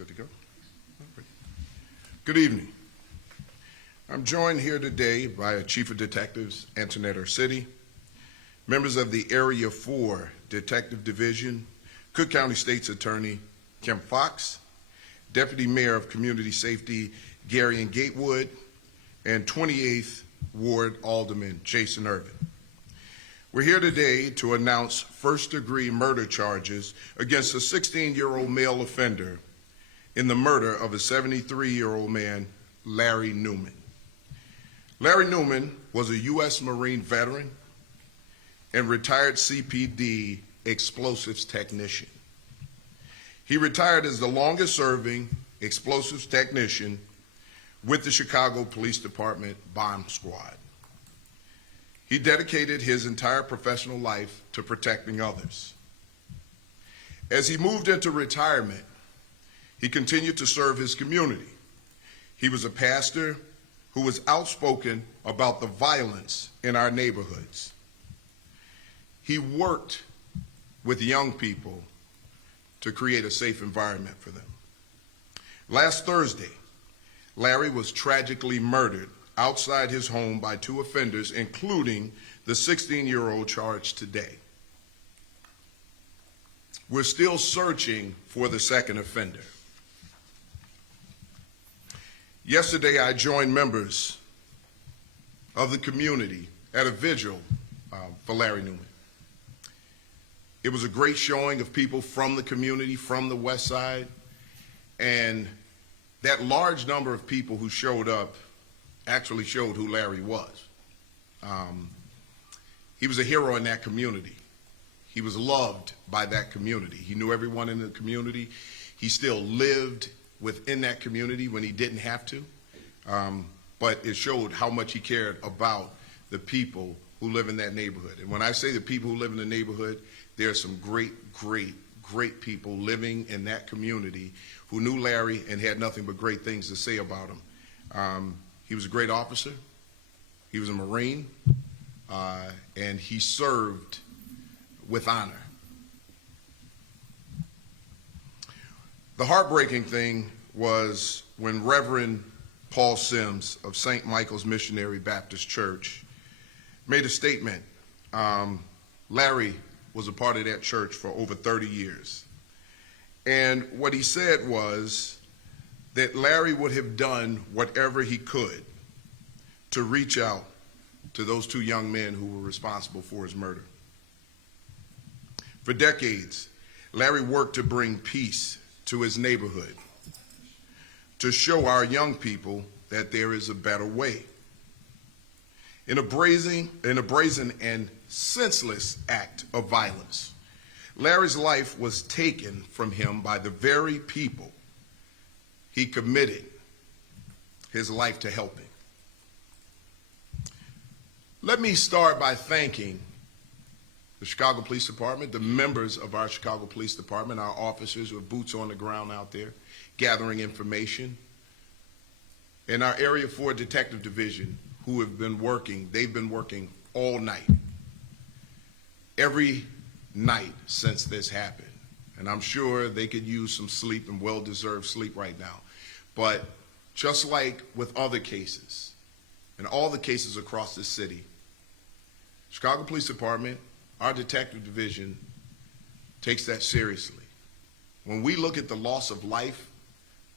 Good to go? Good evening. I'm joined here today by Chief of Detectives Antoinette Ursitti, members of the Area 4 Detective Division, Cook County State's Attorney Kim Foxx, Deputy Mayor of Community Safety Garien Gatewood, and 28th Ward Alderman Jason Ervin. We're here today to announce first-degree murder charges against a 16-year-old male offender in the murder of a 73-year-old man, Larry Neuman. Larry Neuman was a U.S. Marine veteran and retired CPD explosives technician. He retired as the longest-serving explosives technician with the Chicago Police Department Bomb Squad. He dedicated his entire professional life to protecting others. As he moved into retirement, he continued to serve his community. He was a pastor who was outspoken about the violence in our neighborhoods. He worked with young people to create a safe environment for them. Last Thursday, Larry was tragically murdered outside his home by two offenders, including the 16-year-old charged today. We're still searching for the second offender. Yesterday, I joined members of the community at a vigil for Larry Neuman. It was a great showing of people from the community, from the West Side, and that large number of people who showed up actually showed who Larry was. He was a hero in that community. He was loved by that community. He knew everyone in the community. He still lived within that community when he didn't have to, but it showed how much he cared about the people who live in that neighborhood. And when I say the people who live in the neighborhood, there are some great people living in that community who knew Larry and had nothing but great things to say about him. He was a great officer. He was a Marine, and he served with honor. The heartbreaking thing was when Reverend Paul Sims of St. Michael's Missionary Baptist Church made a statement. Larry was a part of that church for over 30 years. And what he said was that Larry would have done whatever he could to reach out to those two young men who were responsible for his murder. For decades, Larry worked to bring peace to his neighborhood, to show our young people that there is a better way. In a brazen and senseless act of violence, Larry's life was taken from him by the very people he committed his life to helping. Let me start by thanking the Chicago Police Department, the members of our Chicago Police Department, our officers who have boots on the ground out there gathering information, and our Area 4 Detective Division who have been working. They've been working all night, every night since this happened. And I'm sure they could use some sleep and well-deserved sleep right now. But just like with other cases, and all the cases across the city, Chicago Police Department, our detective division, takes that seriously. When we look at the loss of life,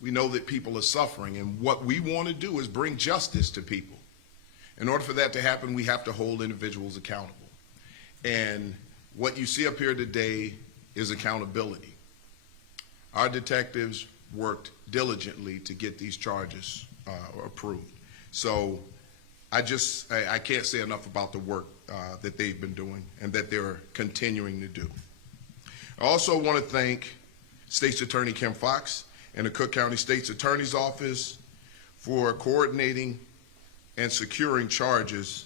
we know that people are suffering, and what we want to do is bring justice to people. In order for that to happen, we have to hold individuals accountable. And what you see up here today is accountability. Our detectives worked diligently to get these charges approved. So I can't say enough about the work that they've been doing and that they're continuing to do. I also want to thank State's Attorney Kim Foxx and the Cook County State's Attorney's Office for coordinating and securing charges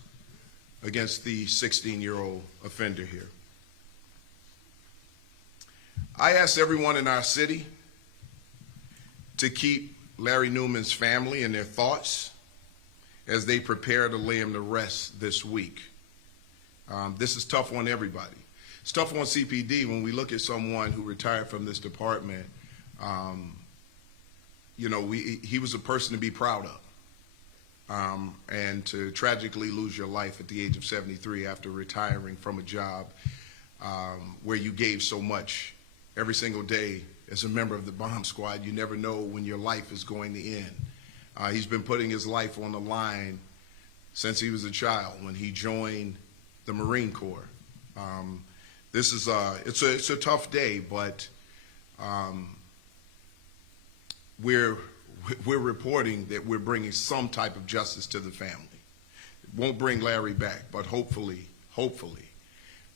against the 16-year-old offender here. I asked everyone in our city to keep Larry Neuman's family in their thoughts as they prepare to lay him to rest this week. This is tough on everybody. It's tough on CPD when we look at someone who retired from this department he was a person to be proud of. And to tragically lose your life at the age of 73 after retiring from a job where you gave so much every single day as a member of the bomb squad, you never know when your life is going to end. He's been putting his life on the line since he was a child when he joined the Marine Corps. This is it's a tough day, but we're reporting that we're bringing some type of justice to the family. It won't bring Larry back, but hopefully,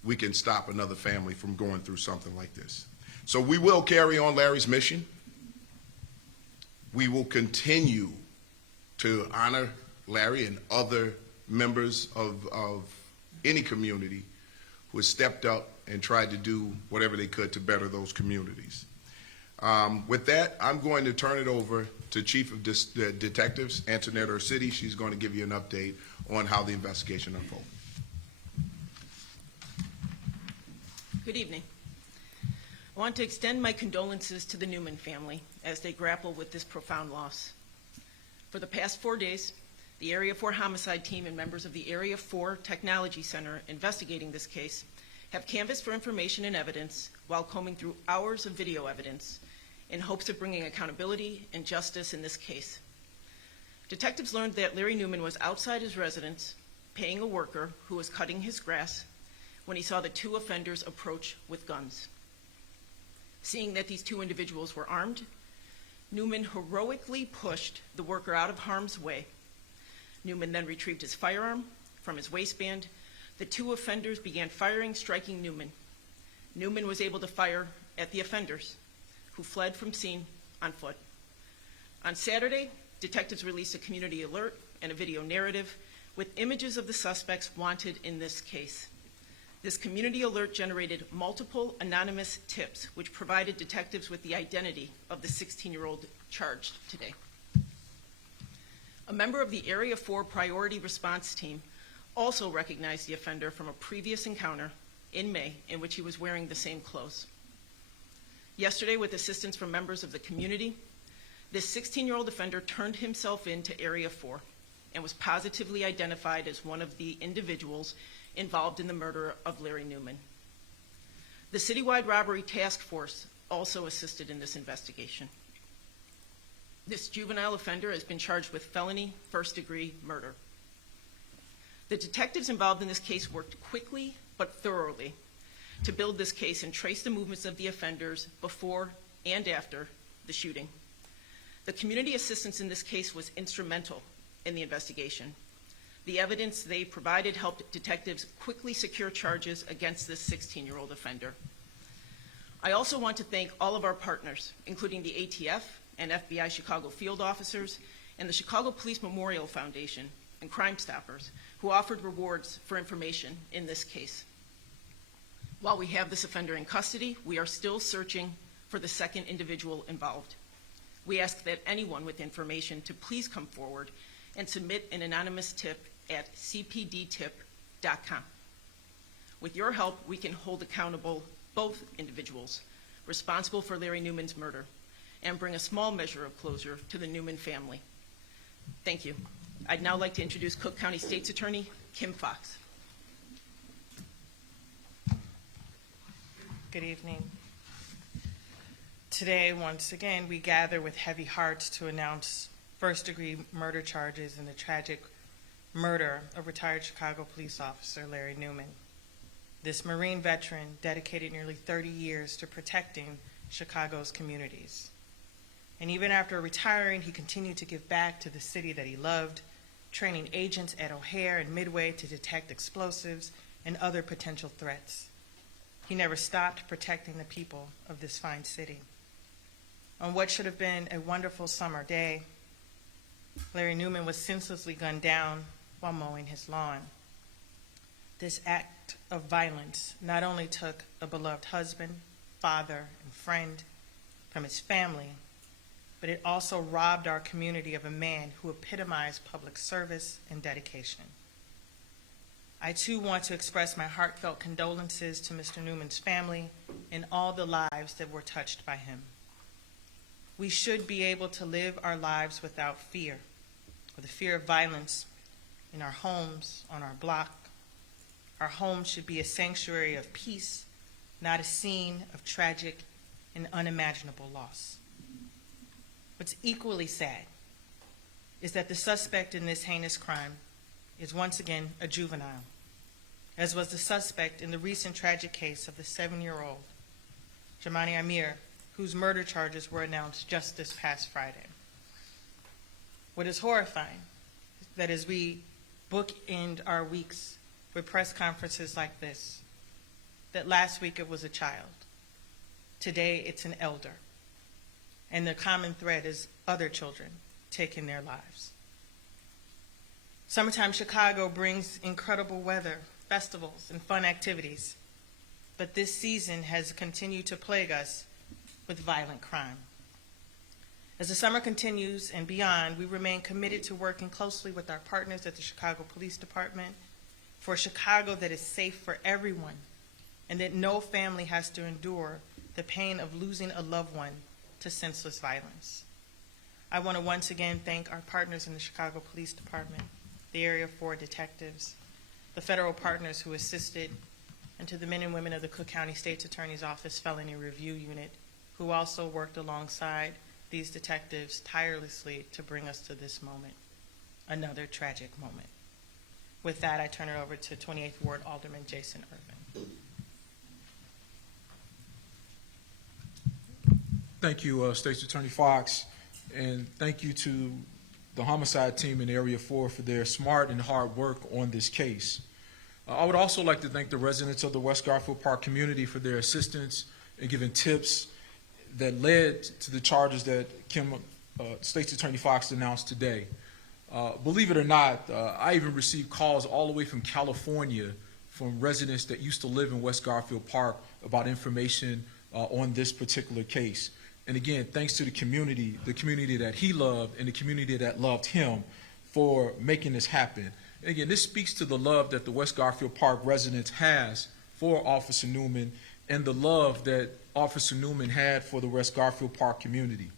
we can stop another family from going through something like this. So we will carry on Larry's mission. We will continue to honor Larry and other members of any community who has stepped up and tried to do whatever they could to better those communities. With that, I'm going to turn it over to Chief of Detectives Antoinette Ursitti. She's going to give you an update on how the investigation unfolded. Good evening. I want to extend my condolences to the Neuman family as they grapple with this profound loss. For the past 4 days, the Area 4 Homicide Team and members of the Area 4 Technology Center investigating this case have canvassed for information and evidence while combing through hours of video evidence in hopes of bringing accountability and justice in this case. Detectives learned that Larry Neuman was outside his residence paying a worker who was cutting his grass when he saw the two offenders approach with guns. Seeing that these two individuals were armed, Neuman heroically pushed the worker out of harm's way. Neuman then retrieved his firearm from his waistband. The two offenders began firing, striking Neuman. Neuman was able to fire at the offenders, who fled from scene on foot. On Saturday, detectives released a community alert and a video narrative with images of the suspects wanted in this case. This community alert generated multiple anonymous tips, which provided detectives with the identity of the 16-year-old charged today. A member of the Area 4 Priority Response Team also recognized the offender from a previous encounter in May in which he was wearing the same clothes. Yesterday, with assistance from members of the community, this 16-year-old offender turned himself in to Area 4 and was positively identified as one of the individuals involved in the murder of Larry Neuman. The citywide robbery task force also assisted in this investigation. This juvenile offender has been charged with felony first-degree murder. The detectives involved in this case worked quickly but thoroughly to build this case and trace the movements of the offenders before and after the shooting. The community assistance in this case was instrumental in the investigation. The evidence they provided helped detectives quickly secure charges against this 16-year-old offender. I also want to thank all of our partners, including the ATF and FBI Chicago field officers and the Chicago Police Memorial Foundation and Crime Stoppers, who offered rewards for information in this case. While we have this offender in custody, we are still searching for the second individual involved. We ask that anyone with information to please come forward and submit an anonymous tip at cpdtip.com. With your help, we can hold accountable both individuals responsible for Larry Neuman's murder and bring a small measure of closure to the Neuman family. Thank you. I'd now like to introduce Cook County State's Attorney, Kim Foxx. Good evening. Today, once again, we gather with heavy hearts to announce first-degree murder charges in the tragic murder of retired Chicago police officer Larry Neuman. This Marine veteran dedicated nearly 30 years to protecting Chicago's communities. And even after retiring, he continued to give back to the city that he loved, training agents at O'Hare and Midway to detect explosives and other potential threats. He never stopped protecting the people of this fine city. On what should have been a wonderful summer day, Larry Neuman was senselessly gunned down while mowing his lawn. This act of violence not only took a beloved husband, father, and friend from his family, but it also robbed our community of a man who epitomized public service and dedication. I too want to express my heartfelt condolences to Mr. Neuman's family and all the lives that were touched by him. we should be able to live our lives without fear, or the fear of violence in our homes, on our block. Our home should be a sanctuary of peace, not a scene of tragic and unimaginable loss. What's equally sad is that the suspect in this heinous crime is once again a juvenile, as was the suspect in the recent tragic case of the 7-year-old Jamani Amir, whose murder charges were announced just this past Friday. What is horrifying is that as we bookend our weeks with press conferences like this, that last week it was a child, today it's an elder, and the common thread is other children taking their lives. Summertime Chicago brings incredible weather, festivals, and fun activities, but this season has continued to plague us with violent crime. As the summer continues and beyond, we remain committed to working closely with our partners at the Chicago Police Department for a Chicago that is safe for everyone and that no family has to endure the pain of losing a loved one to senseless violence. I want to once again thank our partners in the Chicago Police Department, the Area 4 detectives, the federal partners who assisted, and to the men and women of the Cook County State's Attorney's Office Felony Review Unit, who also worked alongside these detectives tirelessly to bring us to this moment, another tragic moment. With that, I turn it over to 28th Ward Alderman Jason Ervin. Thank you, State's Attorney Foxx, and thank you to the homicide team in Area 4 for their smart and hard work on this case. I would also like to thank the residents of the West Garfield Park community for their assistance in giving tips that led to the charges that State's Attorney Foxx announced today. Believe it or not, I even received calls all the way from California from residents that used to live in West Garfield Park about information on this particular case. And again, thanks to the community that he loved and the community that loved him for making this happen. And again, this speaks to the love that the West Garfield Park residents has for Officer Neuman and the love that Officer Neuman had for the West Garfield Park community.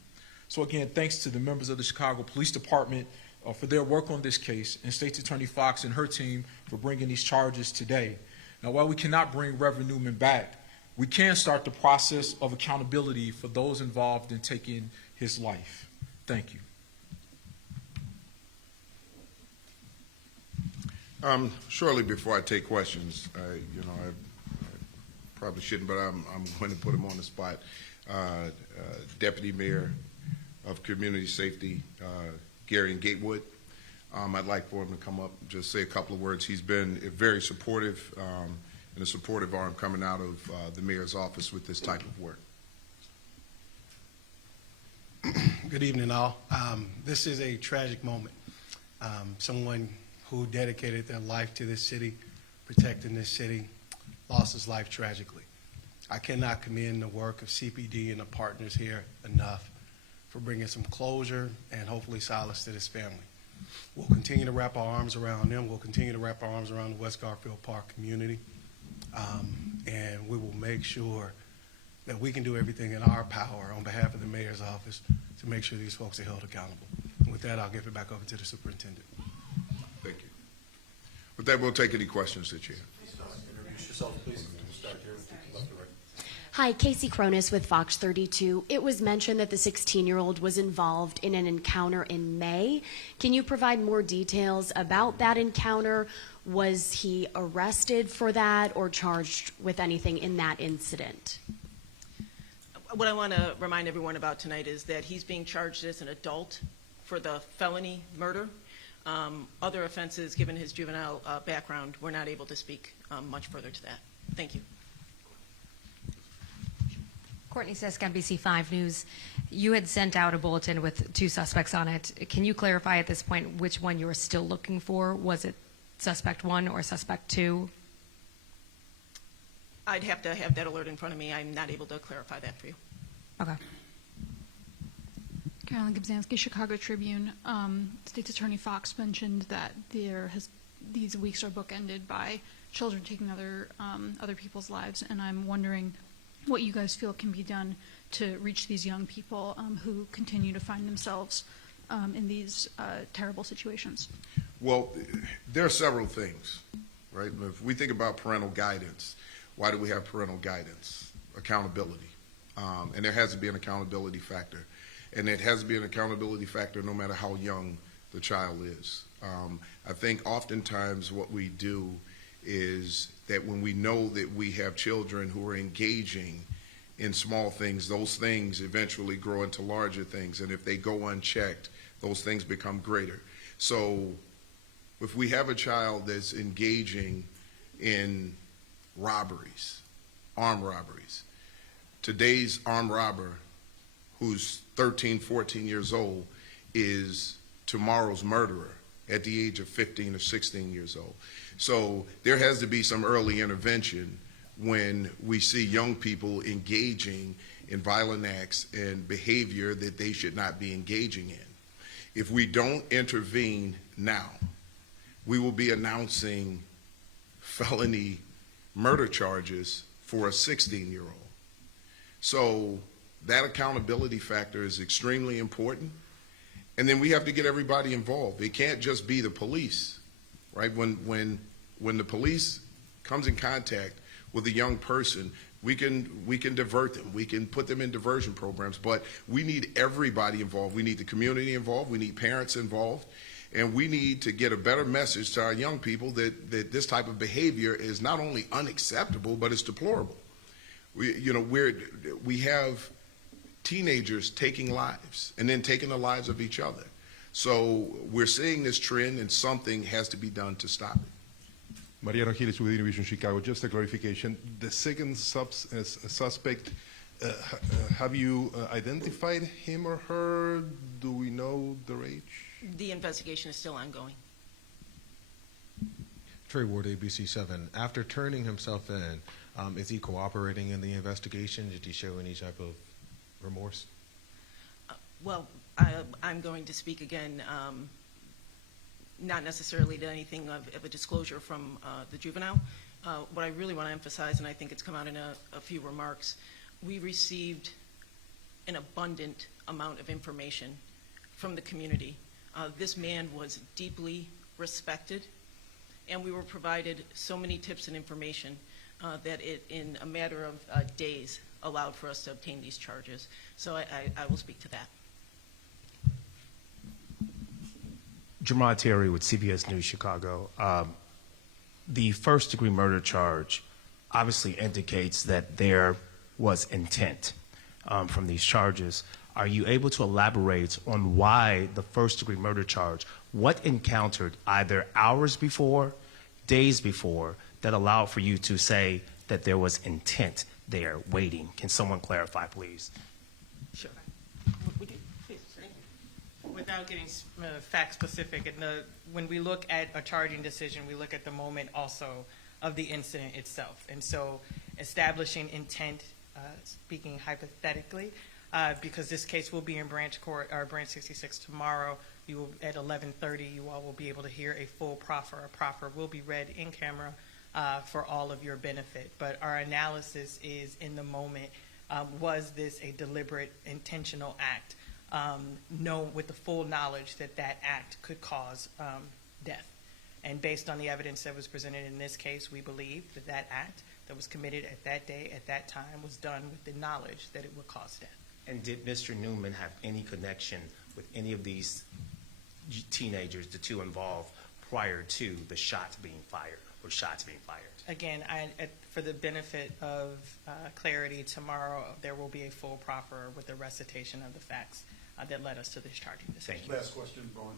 So again, thanks to the members of the Chicago Police Department for their work on this case, and State's Attorney Foxx and her team for bringing these charges today. Now, while we cannot bring Reverend Neuman back, we can start the process of accountability for those involved in taking his life. Thank you. Shortly before I take questions, I probably shouldn't, but I'm going to put him on the spot. Deputy Mayor of Community Safety Garien Gatewood. I'd like for him to come up and just say a couple of words. He's been very supportive and a supportive arm coming out of the mayor's office with this type of work. Good evening, all. This is a tragic moment. Someone who dedicated their life to this city, protecting this city, lost his life tragically. I cannot commend the work of CPD and the partners here enough for bringing some closure and hopefully solace to this family. We'll continue to wrap our arms around them. We'll continue to wrap our arms around the West Garfield Park community. And we will make sure that we can do everything in our power on behalf of the mayor's office to make sure these folks are held accountable. And with that, I'll give it back over to the superintendent. Thank you. With that, we'll take any questions that you have. Introduce yourself, please. We'll start here with the left to right. Hi, Casey Cronus with Fox 32. It was mentioned that the 16-year-old was involved in an encounter in May. Can you provide more details about that encounter? Was he arrested for that or charged with anything in that incident? What I want to remind everyone about tonight is that he's being charged as an adult for the felony murder. Other offenses, given his juvenile background, we're not able to speak much further to that. Thank you. Courtney Sisk, NBC5 News. You had sent out a bulletin with 2 suspects on it. Can you clarify at this point which one you are still looking for? Was it suspect 1 or suspect 2? I'd have to have that alert in front of me. I'm not able to clarify that for you. Okay. Carolyn Gibzanski, Chicago Tribune. State's Attorney Foxx mentioned that these weeks are bookended by children taking other people's lives, and I'm wondering what you guys feel can be done to reach these young people who continue to find themselves in these terrible situations. Well, there are several things, right? If we think about parental guidance, why do we have parental guidance? Accountability. And there has to be an accountability factor. And it has to be an accountability factor no matter how young the child is. I think oftentimes what we do is that when we know that we have children who are engaging in small things, those things eventually grow into larger things. And if they go unchecked, those things become greater. So if we have a child that's engaging in robberies, armed robberies, today's armed robber who's 13, 14 years old is tomorrow's murderer at the age of 15 or 16 years old. So there has to be some early intervention when we see young people engaging in violent acts and behavior that they should not be engaging in. If we don't intervene now, we will be announcing felony murder charges for a 16-year-old. So that accountability factor is extremely important. And then we have to get everybody involved. It can't just be the police, right? When the police comes in contact with a young person, we can divert them. We can put them in diversion programs, but we need everybody involved. We need the community involved. We need parents involved. And we need to get a better message to our young people that this type of behavior is not only unacceptable, but it's deplorable. We have teenagers taking lives and then taking the lives of each other. So we're seeing this trend, and something has to be done to stop it. Mariano Giles with Univision Chicago. Just a clarification. The second suspect, have you identified him or her? Do we know their age? The investigation is still ongoing. Trey Ward, ABC7. After turning himself in, is he cooperating in the investigation? Did he show any type of remorse? Well, I'm going to speak again, not necessarily to anything of a disclosure from the juvenile. What I really want to emphasize, and I think it's come out in a few remarks, we received an abundant amount of information from the community. This man was deeply respected, and we were provided so many tips and information that it, in a matter of days, allowed for us to obtain these charges. So I will speak to that. Jamar Terry with CBS News Chicago. The first-degree murder charge obviously indicates that there was intent from these charges. Are you able to elaborate on why the first-degree murder charge, what encountered either hours before, days before, that allowed for you to say that there was intent there waiting? Can someone clarify, please? Sure. Without getting fact specific, when we look at a charging decision, we look at the moment also of the incident itself. And so establishing intent, speaking hypothetically, because this case will be in branch court, or branch 66 tomorrow, you will, at 11:30, you all will be able to hear a full proffer. A proffer will be read in camera for all of your benefit. But our analysis is, in the moment, was this a deliberate, intentional act? With the full knowledge that that act could cause death. And based on the evidence that was presented in this case, we believe that that act that was committed at that day, at that time, was done with the knowledge that it would cause death. And did Mr. Neuman have any connection with any of these teenagers, the two involved, prior to the shots being fired or shots being fired? Again, for the benefit of clarity, tomorrow there will be a full proffer with the recitation of the facts that led us to this charging decision. Thank you. Last question, Vaughn.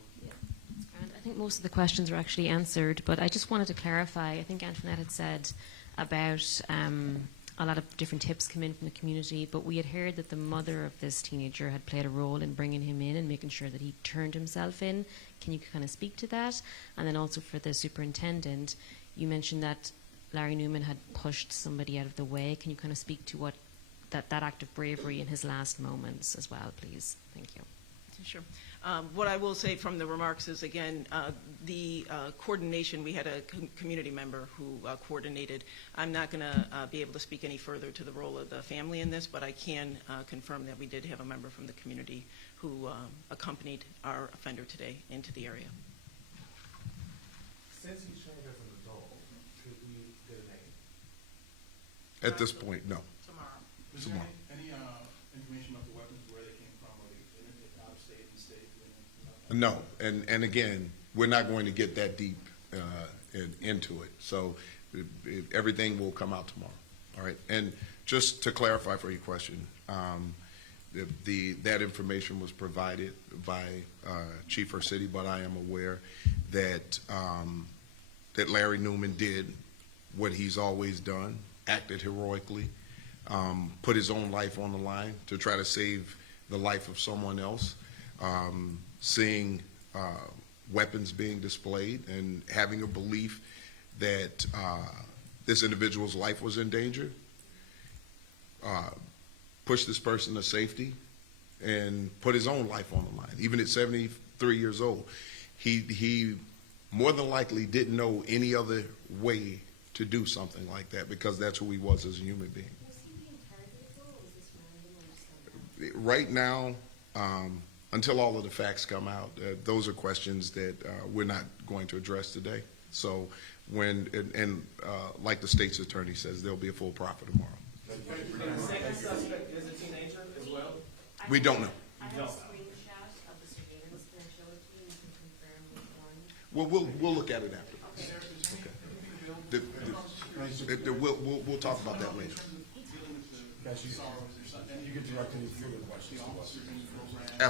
And I think most of the questions were actually answered, but I just wanted to clarify. I think Antoinette had said about a lot of different tips come in from the community, but we had heard that the mother of this teenager had played a role in bringing him in and making sure that he turned himself in. Can you kind of speak to that? And then also for the superintendent, you mentioned that Larry Neuman had pushed somebody out of the way. Can you kind of speak to what that act of bravery in his last moments as well, please? Thank you. Sure. What I will say from the remarks is, again, the coordination, we had a community member who coordinated. I'm not going to be able to speak any further to the role of the family in this, but I can confirm that we did have a member from the community who accompanied our offender today into the area. Since he's trained as an adult, could we get a name? At this point, no. Is Tomorrow. there any information about the weapons, where they came from, or they out of state, in state? No, and again, we're not going to get that deep into it. So everything will come out tomorrow. All right. And just to clarify for your question, that information was provided by Chief Ursitti, but I am aware that that Larry Neuman did what he's always done, acted heroically, put his own life on the line to try to save the life of someone else. Seeing weapons being displayed and having a belief that this individual's life was in danger, pushed this person to safety and put his own life on the line. Even at 73 years old, he more than likely didn't know any other way to do something like that, because that's who he was as a human being. Was he being targeted though, or was this random or just Right now, until all of the facts come out, those are questions that we're not going to address today. So when, like the state's attorney says, there'll be a full profit tomorrow. The second suspect is a teenager as well? We don't know. I have a screenshot of the surveillance. Can I show it to you? You can confirm which one. Well, we'll look at it after. Okay. We'll talk about that later. You can direct any further questions to us. Absolutely.